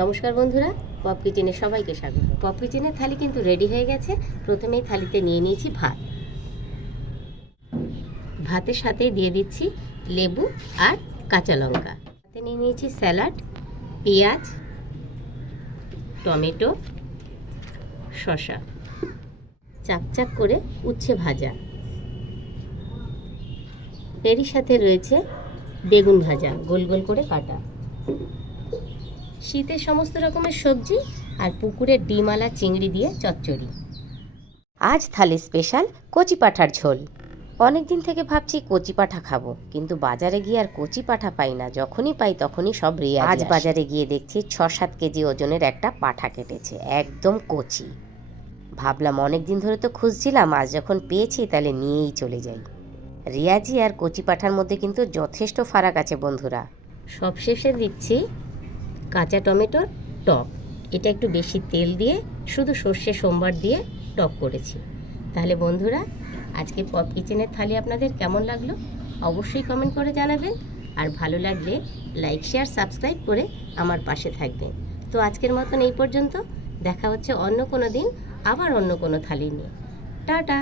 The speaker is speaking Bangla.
নমস্কার বন্ধুরা, পপ কিচেনে সবাইকে স্বাগত। পপ কিচেনের থালি কিন্তু রেডি হয়ে গেছে। প্রথমেই থালিতে নিয়ে নিয়েছি ভাত। ভাতের সাথে দিয়ে দিচ্ছি লেবু আর কাঁচা লঙ্কা। সাথে নিয়ে নিয়েছি স্যালাড, পেঁয়াজ, টমেটো, শসা, চাকচাক করে উচ্ছে ভাজা। এরই সাথে রয়েছে বেগুন ভাজা, গোল গোল করে কাটা। শীতের সমস্ত রকমের সবজি আর পুকুরের ডিমওয়ালা চিংড়ি দিয়ে চচ্চড়ি। আজ থালি স্পেশাল কচি পাঁঠার ঝোল। অনেক দিন থেকে ভাবছি কচি পাঁঠা খাবো, কিন্তু বাজারে গিয়ে আর কচি পাঁঠা পাই না। যখনই পাই তখনই সব রেয়াজি। আজ বাজারে গিয়ে দেখছি 6-7 কেজি ওজনের একটা পাঁঠা কেটেছে, একদম কচি। ভাবলাম অনেক দিন ধরে তো খুঁজছিলাম, আজ যখন পেয়েছি তাহলে নিয়েই চলে যাই। রেয়াজি আর কচি পাঁঠার মধ্যে কিন্তু যথেষ্ট ফারাক আছে বন্ধুরা। সবশেষে দিচ্ছি কাঁচা টমেটোর টক। এটা একটু বেশি তেল দিয়ে শুধু সর্ষে সোমবার দিয়ে টক করেছি। তাহলে বন্ধুরা, আজকে পপ কিচেনের থালি আপনাদের কেমন লাগলো অবশ্যই কমেন্ট করে জানাবেন। আর ভালো লাগলে লাইক, শেয়ার, সাবস্ক্রাইব করে আমার পাশে থাকবেন। তো আজকের মতন এই পর্যন্ত। দেখা হচ্ছে অন্য কোনো দিন আবার অন্য কোনো থালি নিয়ে। টাটা।